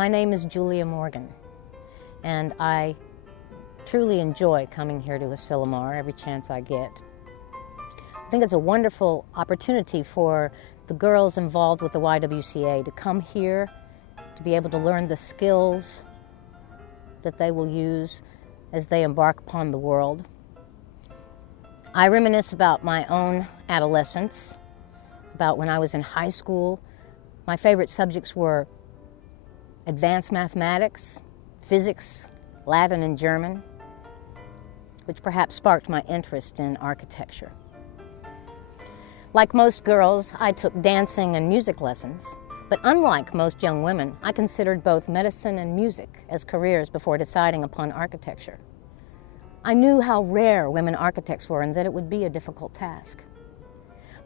My name is Julia Morgan, and I truly enjoy coming here to Asilomar every chance I get. I think it's a wonderful opportunity for the girls involved with the YWCA to come here, to be able to learn the skills that they will use as they embark upon the world. I reminisce about my own adolescence, about when I was in high school. My favorite subjects were advanced mathematics, physics, Latin, and German, which perhaps sparked my interest in architecture. Like most girls, I took dancing and music lessons, but unlike most young women, I considered both medicine and music as careers before deciding upon architecture. I knew how rare women architects were and that it would be a difficult task.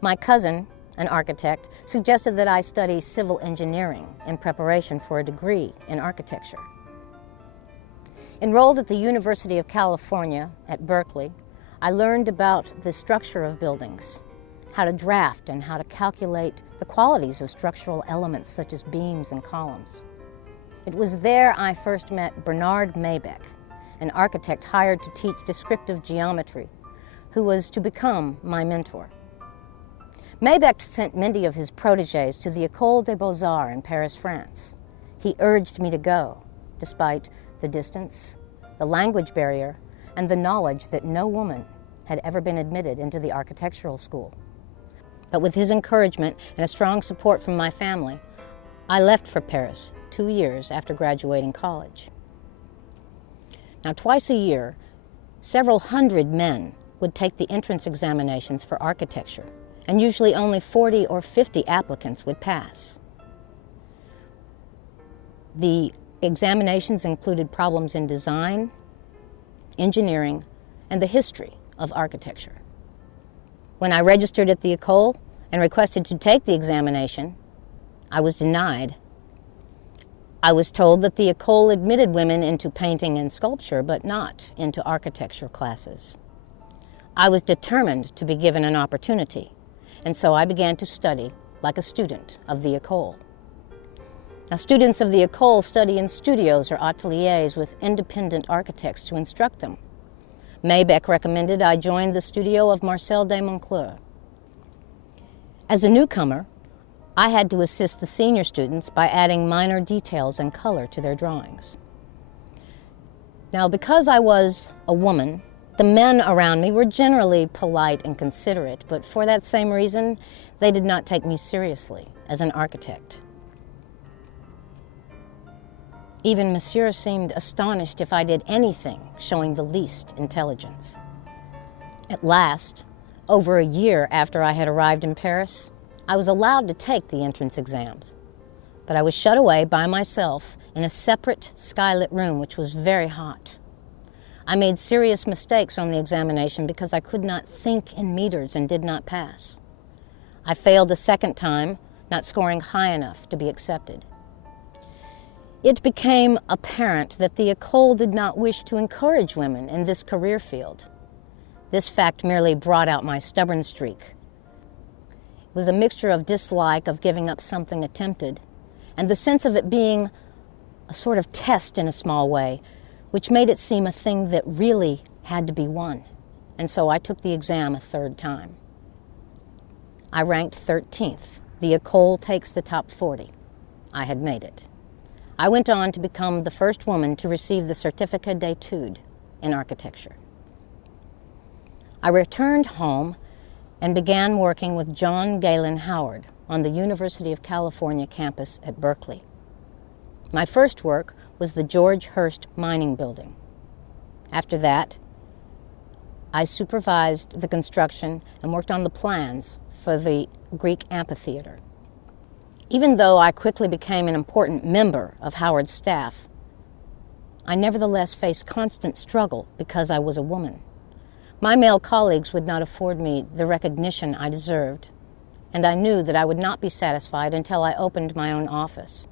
My cousin, an architect, suggested that I study civil engineering in preparation for a degree in architecture. Enrolled at the University of California at Berkeley, I learned about the structure of buildings, how to draft and how to calculate the qualities of structural elements such as beams and columns. It was there I first met Bernard Maybeck, an architect hired to teach descriptive geometry, who was to become my mentor. Maybeck sent many of his protégés to the École des Beaux-Arts in Paris, France. He urged me to go, despite the distance, the language barrier, and the knowledge that no woman had ever been admitted into the architectural school. But with his encouragement and a strong support from my family, I left for Paris 2 years after graduating college. Now, twice a year, several hundred men would take the entrance examinations for architecture, and usually only 40 or 50 applicants would pass. The examinations included problems in design, engineering, and the history of architecture. When I registered at the École and requested to take the examination, I was denied. I was told that the École admitted women into painting and sculpture, but not into architecture classes. I was determined to be given an opportunity, and so I began to study like a student of the École. Now, students of the École study in studios or ateliers with independent architects to instruct them. Maybeck recommended I join the studio of Marcel de Moncleur. As a newcomer, I had to assist the senior students by adding minor details and color to their drawings. Now, because I was a woman, the men around me were generally polite and considerate, but for that same reason, they did not take me seriously as an architect. Even Monsieur seemed astonished if I did anything showing the least intelligence. At last, over a year after I had arrived in Paris, I was allowed to take the entrance exams, but I was shut away by myself in a separate skylit room which was very hot. I made serious mistakes on the examination because I could not think in meters and did not pass. I failed a second time, not scoring high enough to be accepted. It became apparent that the École did not wish to encourage women in this career field. This fact merely brought out my stubborn streak. It was a mixture of dislike of giving up something attempted and the sense of it being a sort of test in a small way, which made it seem a thing that really had to be won. And so I took the exam a third time. I ranked 13th. The École takes the top 40. I had made it. I went on to become the first woman to receive the Certificat d'études in architecture. I returned home and began working with John Galen Howard on the University of California campus at Berkeley. My first work was the George Hurst Mining Building. After that, I supervised the construction and worked on the plans for the Greek amphitheater. Even though I quickly became an important member of Howard's staff, I nevertheless faced constant struggle because I was a woman. My male colleagues would not afford me the recognition I deserved, and I knew that I would not be satisfied until I opened my own office,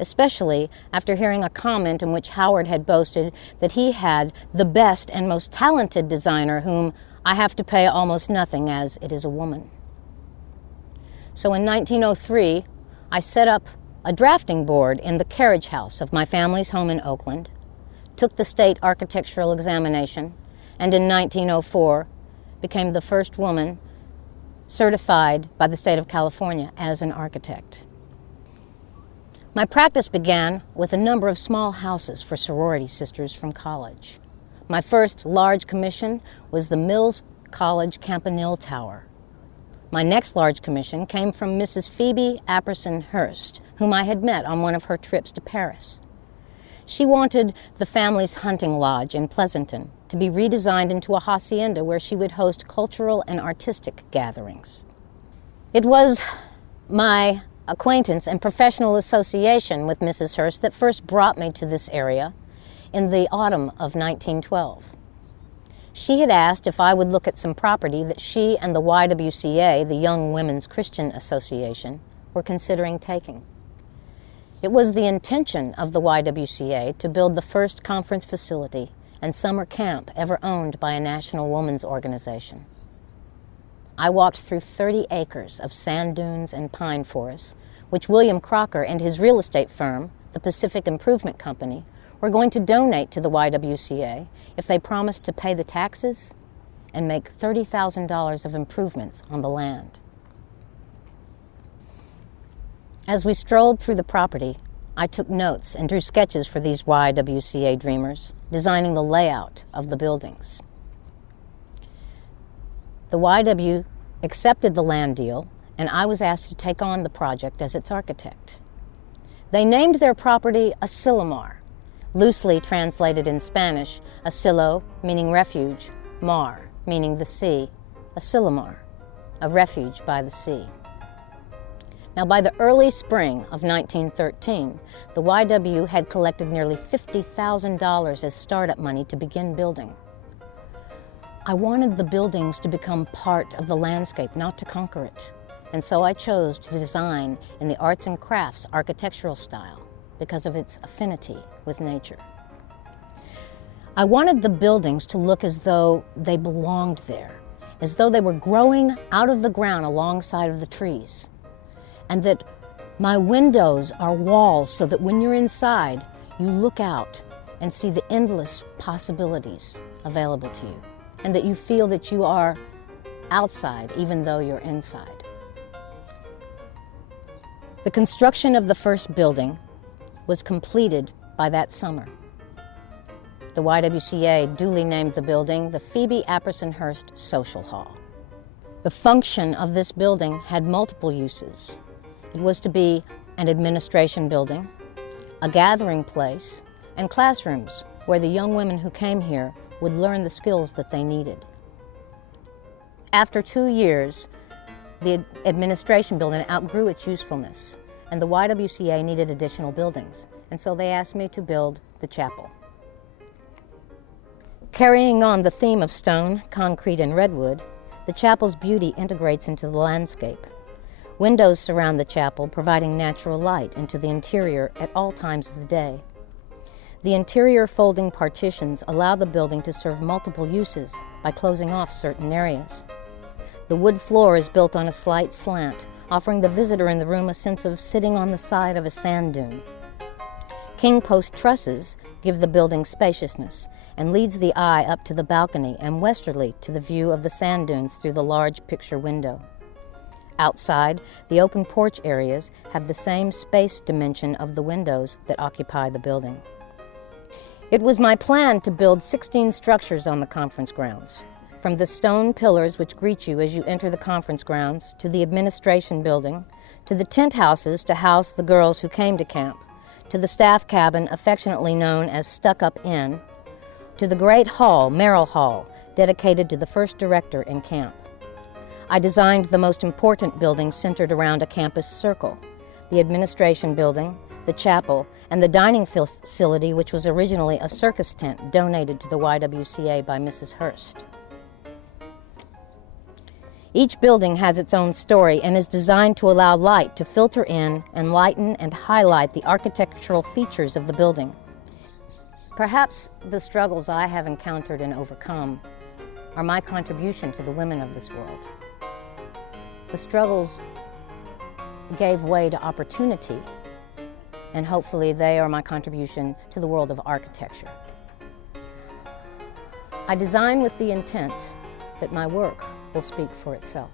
especially after hearing a comment in which Howard had boasted that he had the best and most talented designer whom I have to pay almost nothing as it is a woman. So in 1903, I set up a drafting board in the carriage house of my family's home in Oakland, took the state architectural examination, and in 1904 became the first woman certified by the state of California as an architect. My practice began with a number of small houses for sorority sisters from college. My first large commission was the Mills College Campanile Tower. My next large commission came from Mrs. Phoebe Apperson Hurst, whom I had met on one of her trips to Paris. She wanted the family's hunting lodge in Pleasanton to be redesigned into a hacienda where she would host cultural and artistic gatherings. It was my acquaintance and professional association with Mrs. Hurst that first brought me to this area in the autumn of 1912. She had asked if I would look at some property that she and the YWCA, the Young Women's Christian Association, were considering taking. It was the intention of the YWCA to build the first conference facility and summer camp ever owned by a national women's organization. I walked through 30 acres of sand dunes and pine forests, which William Crocker and his real estate firm, the Pacific Improvement Company, were going to donate to the YWCA if they promised to pay the taxes and make $30,000 of improvements on the land. As we strolled through the property, I took notes and drew sketches for these YWCA dreamers, designing the layout of the buildings. The YW accepted the land deal, and I was asked to take on the project as its architect. They named their property Asilomar, loosely translated in Spanish, asilo, meaning refuge, mar, meaning the sea, Asilomar, a refuge by the sea. Now, by the early spring of 1913, the YW had collected nearly $50,000 as startup money to begin building. I wanted the buildings to become part of the landscape, not to conquer it. And so I chose to design in the arts and crafts architectural style because of its affinity with nature. I wanted the buildings to look as though they belonged there, as though they were growing out of the ground alongside of the trees, and that my windows are walls so that when you're inside, you look out and see the endless possibilities available to you, and that you feel that you are outside even though you're inside. The construction of the first building was completed by that summer. The YWCA duly named the building the Phoebe Apperson Hurst Social Hall. The function of this building had multiple uses. It was to be an administration building, a gathering place, and classrooms where the young women who came here would learn the skills that they needed. After 2 years, the administration building outgrew its usefulness, and the YWCA needed additional buildings, and so they asked me to build the chapel. Carrying on the theme of stone, concrete, and redwood, the chapel's beauty integrates into the landscape. Windows surround the chapel, providing natural light into the interior at all times of the day. The interior folding partitions allow the building to serve multiple uses by closing off certain areas. The wood floor is built on a slight slant, offering the visitor in the room a sense of sitting on the side of a sand dune. King post trusses give the building spaciousness and leads the eye up to the balcony and westerly to the view of the sand dunes through the large picture window. Outside, the open porch areas have the same space dimension of the windows that occupy the building. It was my plan to build 16 structures on the conference grounds, from the stone pillars which greet you as you enter the conference grounds, to the administration building, to the tent houses to house the girls who came to camp, to the staff cabin affectionately known as Stuck-Up Inn, to the great hall, Merrill Hall, dedicated to the first director in camp. I designed the most important buildings centered around a campus circle: the administration building, the chapel, and the dining facility, which was originally a circus tent donated to the YWCA by Mrs. Hurst. Each building has its own story and is designed to allow light to filter in and lighten and highlight the architectural features of the building. Perhaps the struggles I have encountered and overcome are my contribution to the women of this world. The struggles gave way to opportunity and hopefully they are my contribution to the world of architecture. I design with the intent that my work will speak for itself.